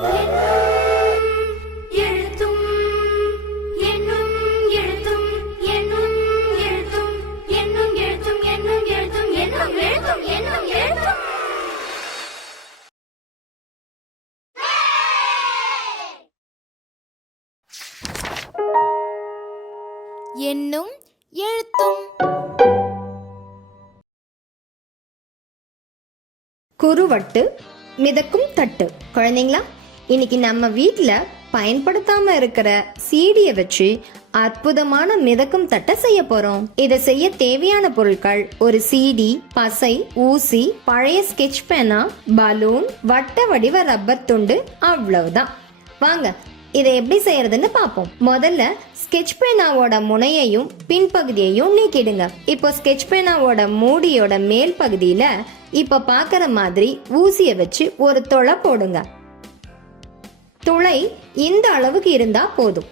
என்னும் எழுத்தும் என்னும் எழுத்தும் குறுவட்டு மிதக்கும் தட்டு. குழந்தைங்களா? இன்னைக்கு நம்ம வீட்டில் பயன்படுத்தாம இருக்கிற சீடியை வச்சு அற்புதமான மிதக்கும் தட்டை செய்ய போறோம். இதை செய்ய தேவையான பொருட்கள் ஒரு சீடி பசை ஊசி பழைய ஸ்கெட்ச் பேனா பலூன் வட்ட வடிவ ரப்பர் துண்டு அவ்வளவுதான். வாங்க இதை எப்படி செய்யறதுன்னு பார்ப்போம். முதல்ல ஸ்கெட்ச் பேனாவோட முனையையும் பின்பகுதியையும் நீக்கிடுங்க. இப்போ ஸ்கெட்ச் பேனாவோட மூடியோட மேல் பகுதியில இப்ப பார்க்குற மாதிரி ஊசியை வச்சு ஒரு துளை போடுங்க. துளை இந்த அளவுக்கு இருந்தா போதும்.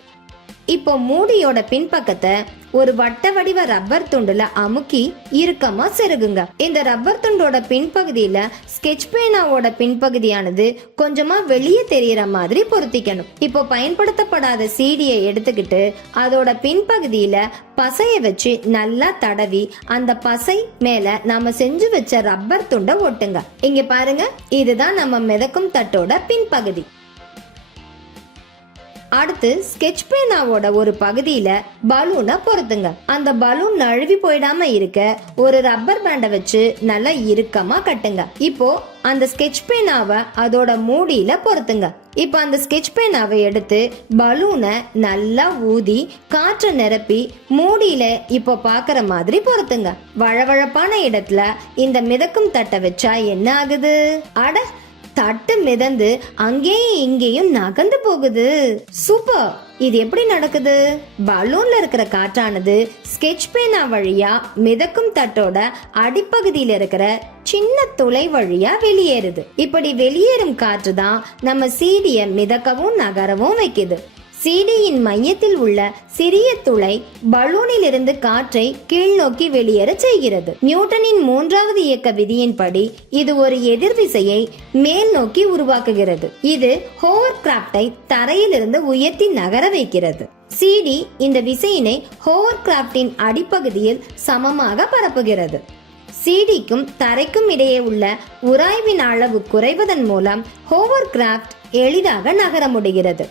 இப்போ மூடியோட பின்பக்கத்தை ஒரு வட்ட வடிவ ரப்பர் துண்டுல அமுக்கி இறுக்கமா செருகுங்க. இந்த ரப்பர் துண்டோட பின்பகுதியில ஸ்கெட்ச் பேனாவோட பின்பகுதியானது கொஞ்சமா வெளியே தெரியற மாதிரி பொருத்திக்கணும். இப்போ பயன்படுத்தப்படாத சீடியை எடுத்துக்கிட்டு அதோட பின்பகுதியில பசைய வச்சு நல்லா தடவி அந்த பசை மேல நாம செஞ்சு வச்ச ரப்பர் துண்டை ஒட்டுங்க. இங்க பாருங்க இதுதான் நம்ம மிதக்கும் தட்டோட பின்பகுதி. அடுத்து ஸ்கெட்ச் பேனாவோட ஒரு பகுதியில பலூனை பொருத்துங்க. அந்த பலூன் நழுவி போயிடாம இருக்க ஒரு ரப்பர் பேண்டை வச்சு நல்லா இறுக்கமா கட்டுங்க. இப்போ அந்த ஸ்கெட்ச் பேனாவை அதோட மூடியில பொருத்துங்க. இப்போ அந்த ஸ்கெட்ச் பேனாவை எடுத்து பலூனை நல்லா ஊதி காற்றை நிரப்பி மூடியில இப்போ பார்க்குற மாதிரி பொருத்துங்க. வழவழப்பான இடத்துல இந்த மிதக்கும் தட்டை வச்சா என்ன ஆகுது? அட தட்டு மிதந்து அங்கேயும் இங்கேயும் நகர்ந்து போகுது. சூப்பர் இது எப்படி நடக்குது? பலூன்ல இருக்கிற காற்றானது ஸ்கெட்ச் பேனா வழியா மிதக்கும் தட்டோட அடிப்பகுதியில இருக்கிற சின்ன துளை வழியா வெளியேறுது. இப்படி வெளியேறும் காற்று தான் நம்ம சீடிய மிதக்கவும் நகரவும் வைக்குது. சீடியின் மையத்தில் உள்ள சிறிய துளை பலூனில் இருந்து காற்றை கீழ்நோக்கி வெளியேற செய்கிறது. நியூட்டனின் மூன்றாவது இயக்க விதியின்படி இது ஒரு எதிர்விசையை மேல் நோக்கி உருவாக்குகிறது. இது ஹோவர் கிராப்டை தரையிலிருந்து உயர்த்தி நகர வைக்கிறது. சிடி இந்த விசையினை ஹோவர் கிராப்டின் அடிப்பகுதியில் சமமாக பரப்புகிறது. சிடிக்கும் தரைக்கும் இடையே உள்ள உராய்வின் அளவு குறைவதன் மூலம் ஹோவர் கிராஃப்ட் எளிதாக நகர முடிகிறது.